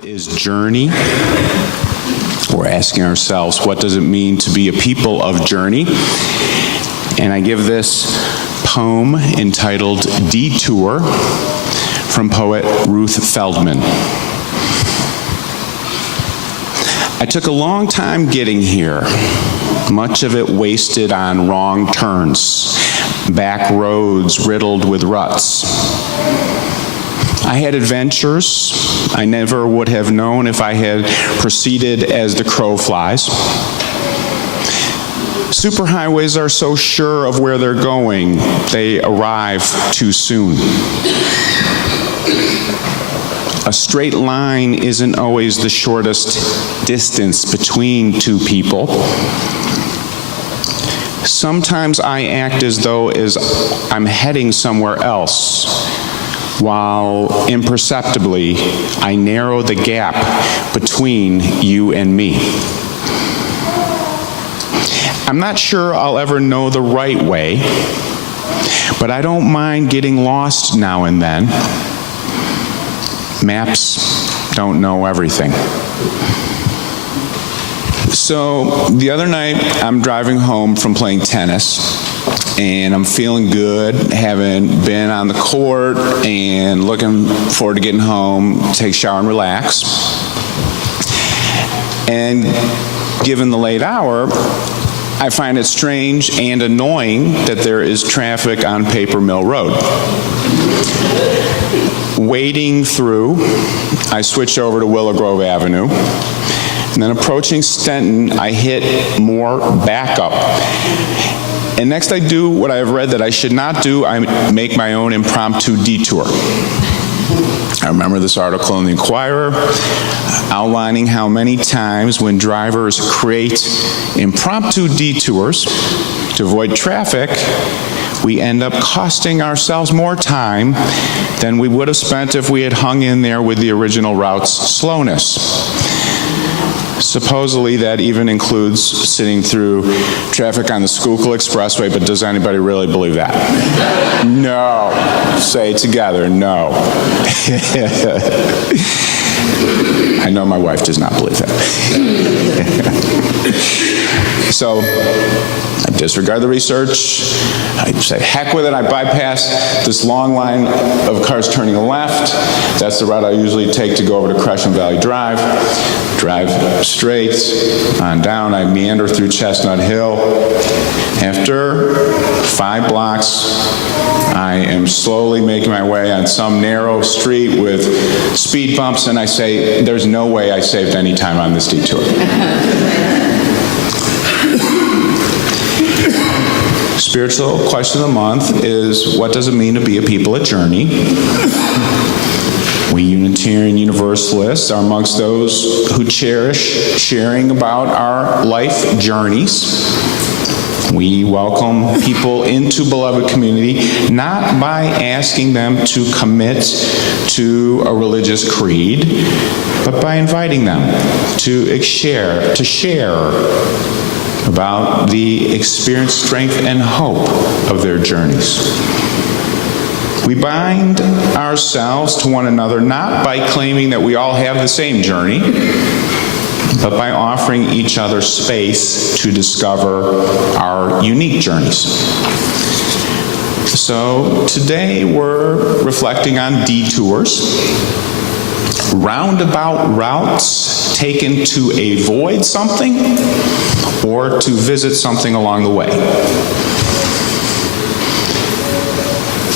Is journey. We're asking ourselves, what does it mean to be a people of journey? And I give this poem entitled Detour from poet Ruth Feldman. I took a long time getting here, much of it wasted on wrong turns, back roads riddled with ruts. I had adventures I never would have known if I had proceeded as the crow flies. Superhighways are so sure of where they're going, they arrive too soon. A straight line isn't always the shortest distance between two people. Sometimes I act as though I'm heading somewhere else, while imperceptibly I narrow the gap between you and me. I'm not sure I'll ever know the right way, but I don't mind getting lost now and then. Maps don't know everything. So the other night, I'm driving home from playing tennis, and I'm feeling good, having been on the court and looking forward to getting home, take a shower and relax. And given the late hour, I find it strange and annoying that there is traffic on Paper Mill Road. Wading through, I switch over to Willow Grove Avenue, and then approaching Stenton, I hit more backup. And next I do what I have read that I should not do, I make my own impromptu detour. I remember this article in the Inquirer outlining how many times when drivers create impromptu detours to avoid traffic, we end up costing ourselves more time than we would have spent if we had hung in there with the original route's slowness. Supposedly that even includes sitting through traffic on the Schuylkill Expressway, but does anybody really believe that? No. Say it together, no. I know my wife does not believe that. So I disregard the research. I say, heck with it. I bypass this long line of cars turning left. That's the route I usually take to go over to Crescent Valley Drive. Drive straight on down. I meander through Chestnut Hill. After 5 blocks, I am slowly making my way on some narrow street with speed bumps, and I say, there's no way I saved any time on this detour. Spiritual question of the month is, what does it mean to be a people at journey? We Unitarian Universalists are amongst those who cherish sharing about our life journeys. We welcome people into beloved community, not by asking them to commit to a religious creed, but by inviting them to share about the experience, strength, and hope of their journeys. We bind ourselves to one another not by claiming that we all have the same journey, but by offering each other space to discover our unique journeys. So today we're reflecting on detours, roundabout routes taken to avoid something or to visit something along the way.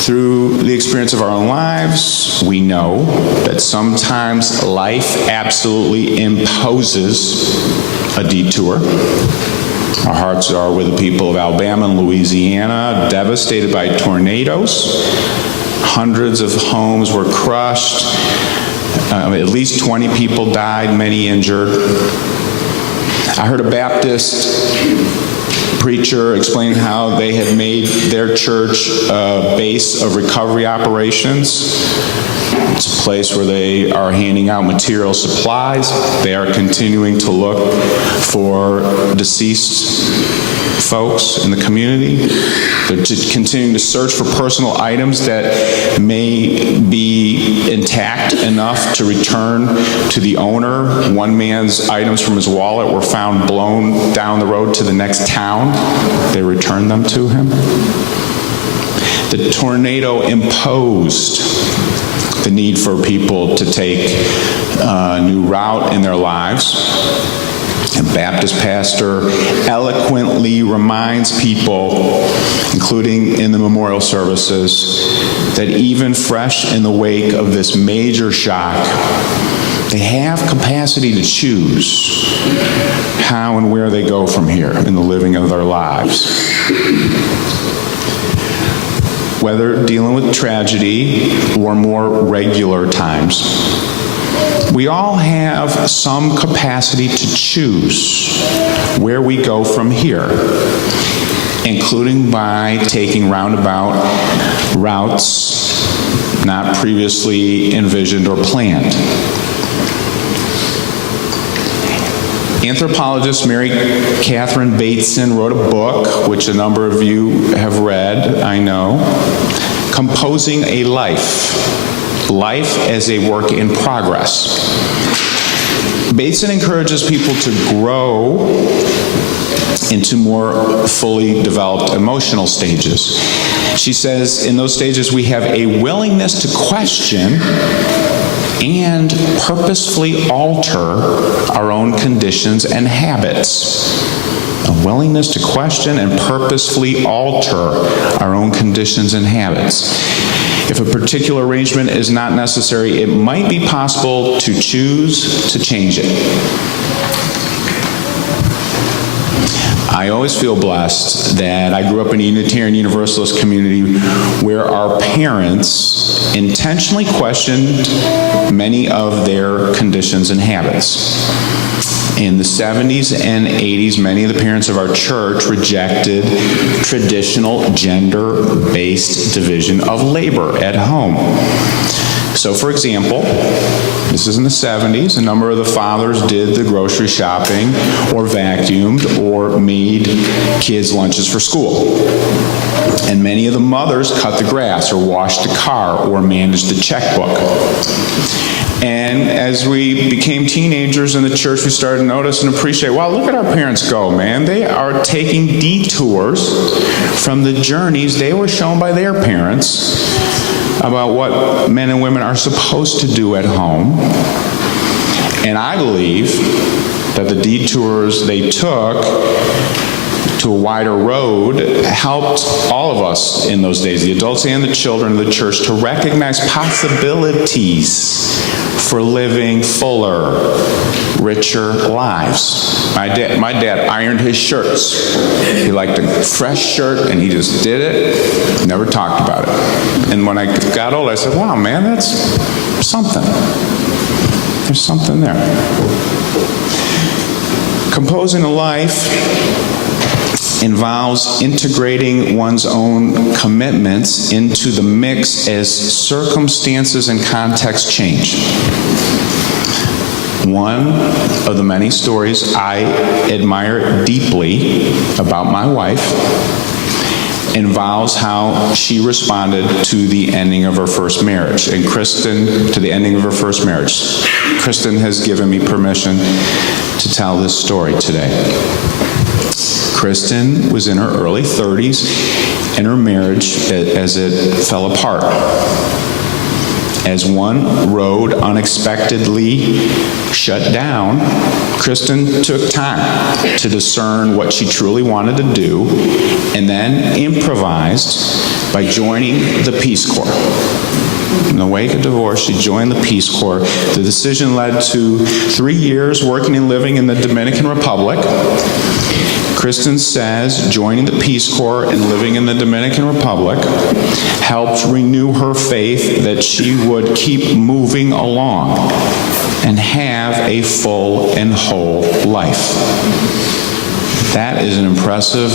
Through the experience of our own lives, we know that sometimes life absolutely imposes a detour. Our hearts are with the people of Alabama and Louisiana, devastated by tornadoes. Hundreds of homes were crushed. At least 20 people died, many injured. I heard a Baptist preacher explaining how they had made their church a base of recovery operations. It's a place where they are handing out material supplies. They are continuing to look for deceased folks in the community. They're just continuing to search for personal items that may be tact enough to return to the owner. One man's items from his wallet were found blown down the road to the next town. They returned them to him. The tornado imposed the need for people to take a new route in their lives. A Baptist pastor eloquently reminds people, including in the memorial services, that even fresh in the wake of this major shock, they have capacity to choose how and where they go from here in the living of their lives. Whether dealing with tragedy or more regular times, we all have some capacity to choose where we go from here, including by taking roundabout routes not previously envisioned or planned. Anthropologist Mary Catherine Bateson wrote a book, which a number of you have read, I know, Composing a Life, Life as a Work in Progress. Bateson encourages people to grow into more fully developed emotional stages. She says in those stages we have a willingness to question and purposefully alter our own conditions and habits. A willingness to question and purposefully alter our own conditions and habits. If a particular arrangement is not necessary, it might be possible to choose to change it. I always feel blessed that I grew up in a Unitarian Universalist community where our parents intentionally questioned many of their conditions and habits. In the 70s and 80s, many of the parents of our church rejected traditional gender-based division of labor at home. So, for example, this is in the 70s, a number of the fathers did the grocery shopping or vacuumed or made kids' lunches for school. And many of the mothers cut the grass or washed the car or managed the checkbook. And as we became teenagers in the church, we started to notice and appreciate, wow, look at our parents go, man. They are taking detours from the journeys they were shown by their parents about what men and women are supposed to do at home. And I believe that the detours they took to a wider road helped all of us in those days, the adults and the children of the church, to recognize possibilities for living fuller, richer lives. My dad ironed his shirts. He liked a fresh shirt, and he just did it, never talked about it. And when I got old, I said, wow, man, that's something. There's something there. Composing a life involves integrating one's own commitments into the mix as circumstances and context change. One of the many stories I admire deeply about my wife involves how she responded to the ending of her first marriage. And to the ending of her first marriage. Kristen has given me permission to tell this story today. Kristen was in her early 30s, and her marriage, as it fell apart. As one road unexpectedly shut down, Kristen took time to discern what she truly wanted to do, and then improvised by joining the Peace Corps. In the wake of divorce, she joined the Peace Corps. The decision led to 3 years working and living in the Dominican Republic. Kristen says joining the Peace Corps and living in the Dominican Republic helped renew her faith that she would keep moving along and have a full and whole life. That is an impressive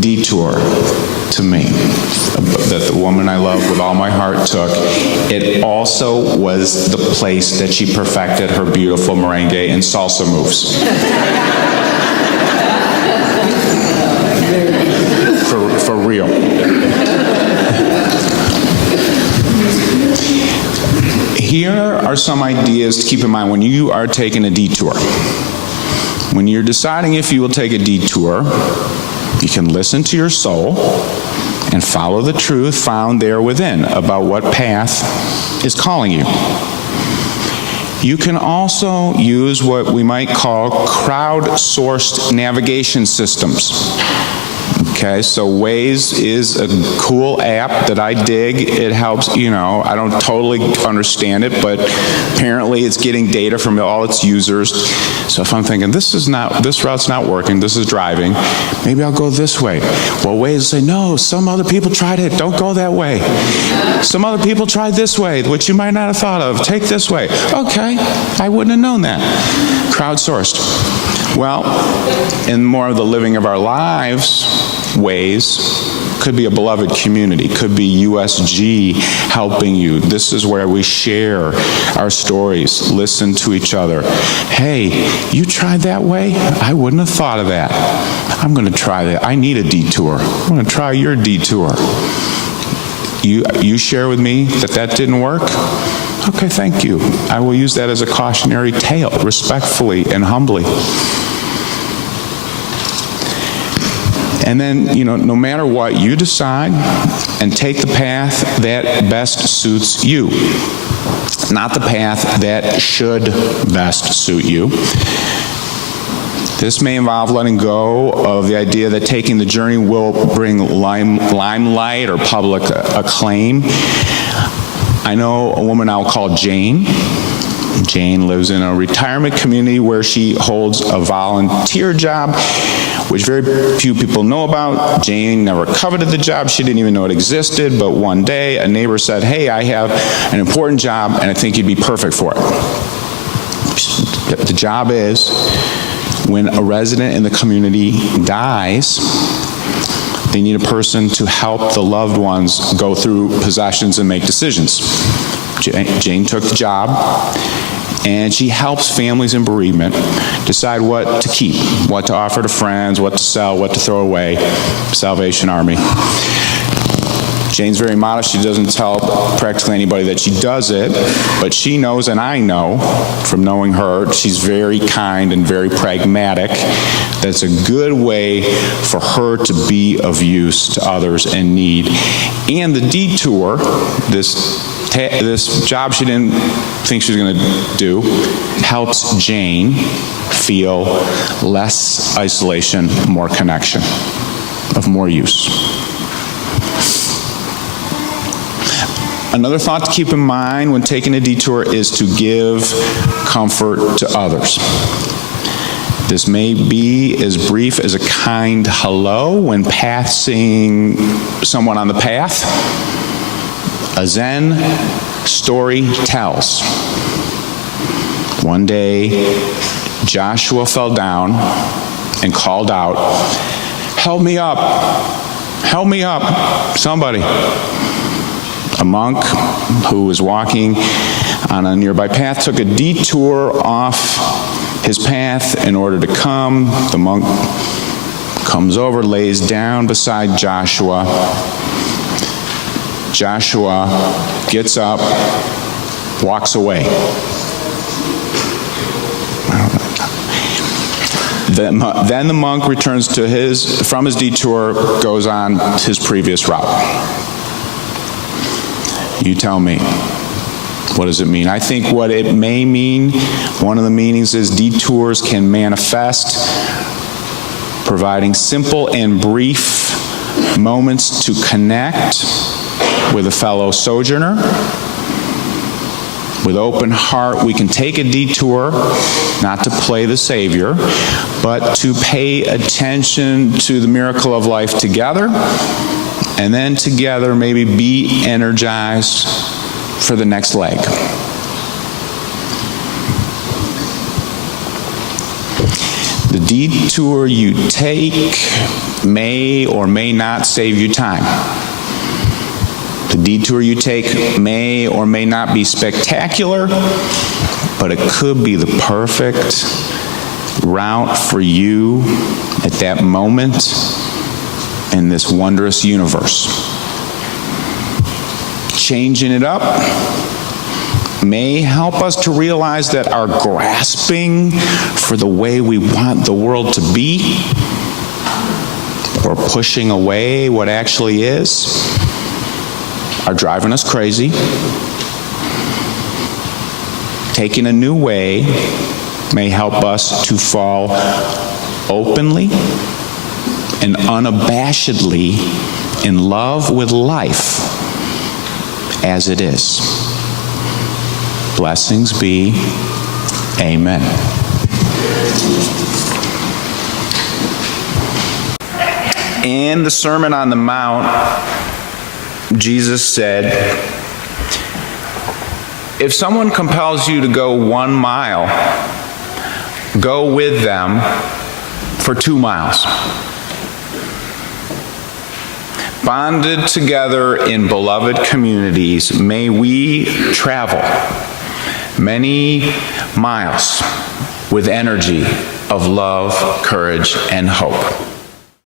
detour to me that the woman I love with all my heart took. It also was the place that she perfected her beautiful merengue and salsa moves. For real. here are some ideas to keep in mind when you are taking a detour. When you're deciding if you will take a detour, you can listen to your soul and follow the truth found there within about what path is calling you. You can also use what we might call crowdsourced navigation systems. Okay, so Waze is a cool app that I dig. It helps, I don't totally understand it, but apparently it's getting data from all its users. So if I'm thinking, this route's not working, this is driving, maybe I'll go this way. Well, Waze will say, no, some other people tried it, don't go that way. Some other people tried this way, which you might not have thought of, take this way. Okay, I wouldn't have known that. Crowdsourced. Well, in more of the living of our lives, ways could be a beloved community, could be USG helping you. This is where we share our stories, listen to each other. Hey, you tried that way? I wouldn't have thought of that. I'm going to try that. I need a detour. I'm going to try your detour. You share with me that didn't work? Okay, thank you. I will use that as a cautionary tale, respectfully and humbly. And then, no matter what, you decide and take the path that best suits you, not the path that should best suit you. This may involve letting go of the idea that taking the journey will bring limelight or public acclaim. I know a woman I'll call Jane. Jane lives in a retirement community where she holds a volunteer job, which very few people know about. Jane never coveted the job. She didn't even know it existed, but one day a neighbor said, hey, I have an important job and I think you'd be perfect for it. The job is when a resident in the community dies, they need a person to help the loved ones go through possessions and make decisions. Jane took the job, and she helps families in bereavement decide what to keep, what to offer to friends, what to sell, what to throw away. Salvation Army. Jane's very modest. She doesn't tell practically anybody that she does it, but she knows, and I know from knowing her, she's very kind and very pragmatic. That's a good way for her to be of use to others in need. And the detour, this job she didn't think she was going to do, helps Jane feel less isolation, more connection, of more use. Another thought to keep in mind when taking a detour is to give comfort to others. This may be as brief as a kind hello when passing someone on the path. A Zen story tells. One day, Joshua fell down and called out, "Help me up! Help me up! Somebody!" A monk who was walking on a nearby path took a detour off his path in order to come. The monk comes over, lays down beside Joshua. Joshua gets up, walks away. Then the monk returns to from his detour, goes on his previous route. You tell me, what does it mean? I think what it may mean, one of the meanings is detours can manifest, providing simple and brief moments to connect with a fellow sojourner. With open heart, we can take a detour, not to play the Savior, but to pay attention to the miracle of life together, and then together maybe be energized for the next leg. The detour you take may or may not save you time. The detour you take may or may not be spectacular, but it could be the perfect route for you at that moment in this wondrous universe. Changing it up may help us to realize that our grasping for the way we want the world to be, or pushing away what actually is, are driving us crazy. Taking a new way may help us to fall openly and unabashedly in love with life as it is. Blessings be. Amen. In the Sermon on the Mount, Jesus said, if someone compels you to go 1 mile, go with them for 2 miles. Bonded together in beloved communities, may we travel many miles with energy of love, courage, and hope.